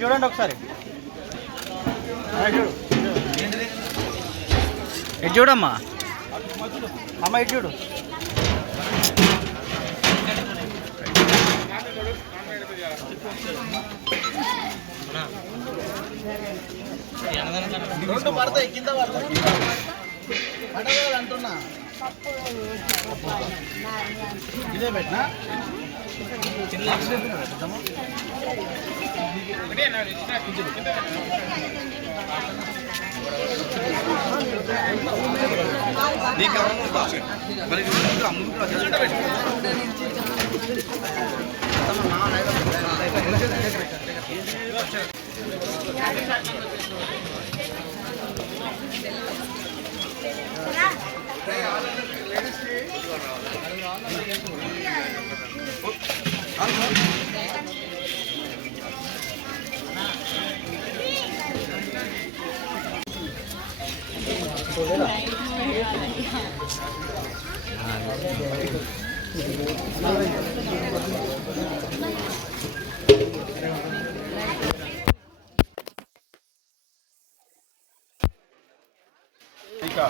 చూడండి ఒకసారి ఇటు చూడమ్మా అమ్మ ఇటు చూడు. రెండు పడతాయి కింద పడతాయి అంటున్నా. ఇదే పెట్టినా ఇక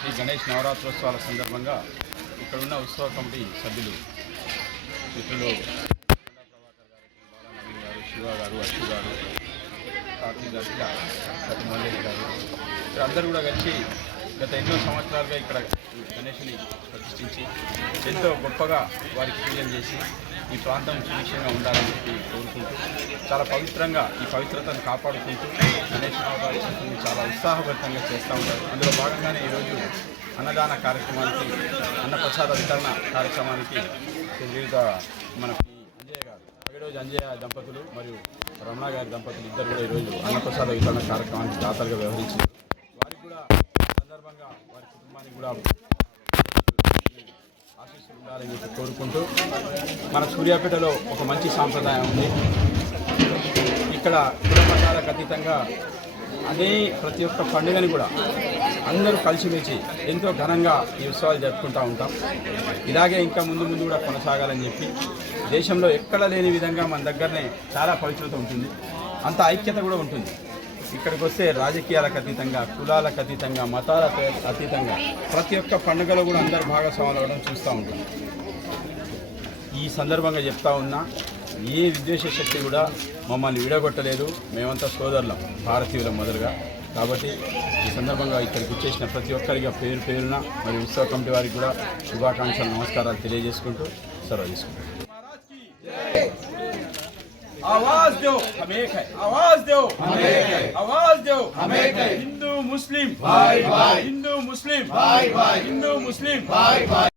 శ్రీ గణేష్ నవరాత్రోత్సవాల సందర్భంగా ఇక్కడున్న ఉత్సవ కమిటీ సభ్యులు మిత్రులు ప్రభాకర్ గారు, బాలనవీన్ గారు, శివ గారు, అశ్వ గారు, కార్తీక్ గారు, సత్యమల్లేష్ గారు అందరూ కూడా కలిసి గత ఎన్నో సంవత్సరాలుగా ఇక్కడ గణేషుని ప్రతిష్ఠించి ఎంతో గొప్పగా వారికి పూజలు చేసి ఈ ప్రాంతం సుభిక్షంగా ఉండాలని చెప్పి కోరుకుంటూ చాలా పవిత్రంగా ఈ పవిత్రతను కాపాడుకుంటూ గణేష్ నవరాత్రులను చాలా ఉత్సాహభరితంగా చేస్తూ ఉంటారు. అందులో భాగంగానే ఈరోజు అన్నదాన కార్యక్రమానికి, అన్నప్రసాద వితరణ కార్యక్రమానికి వివిధ మనకి అంజయ్య గారు, ఈరోజు అంజయ్య దంపతులు మరియు రమణ గారి దంపతులు ఇద్దరు కూడా ఈరోజు అన్నప్రసాద వితరణ కార్యక్రమానికి దాతలుగా వ్యవహరించారు. వారికి కూడా సందర్భంగా వారి కుటుంబానికి కూడా ఆశీస్సులు ఉండాలని చెప్పి కోరుకుంటూ, మన సూర్యాపేటలో ఒక మంచి సాంప్రదాయం ఉంది. ఇక్కడ కులమతాలకు అతీతంగా ప్రతి ఒక్క పండుగని కూడా అందరూ కలిసిమెలిసి ఎంతో ఘనంగా ఈ ఉత్సవాలు జరుపుకుంటూ ఉంటాం. ఇలాగే ఇంకా ముందు ముందు కూడా కొనసాగాలని చెప్పి, దేశంలో ఎక్కడ లేని విధంగా మన దగ్గరనే చాలా పవిత్రత ఉంటుంది, అంత ఐక్యత కూడా ఉంటుంది. ఇక్కడికి వస్తే రాజకీయాలకు అతీతంగా, కులాలకు అతీతంగా, మతాలకు అతీతంగా ప్రతి ఒక్క పండుగలో కూడా అందరూ భాగస్వాములు అవ్వడం చూస్తూ ఉంటాం. ఈ సందర్భంగా చెప్తా ఉన్నా, ఏ విద్వేష శక్తి కూడా మమ్మల్ని విడగొట్టలేదు. మేమంతా సోదరులం, భారతీయులం మొదలుగా. కాబట్టి ఈ సందర్భంగా ఇక్కడికి వచ్చేసిన ప్రతి ఒక్కరికి పేరు పేరున మరియు ఉత్సవ కమిటీ వారికి కూడా శుభాకాంక్షలు, నమస్కారాలు తెలియజేసుకుంటూ సెలవు తీసుకుంటాం. आवाज दो हम एक है, आवाज दो हम एक है, आवाज दो हम एक है। हिंदू मुस्लिम भाई भाई, हिंदू मुस्लिम भाई भाई, हिंदू मुस्लिम भाई भाई।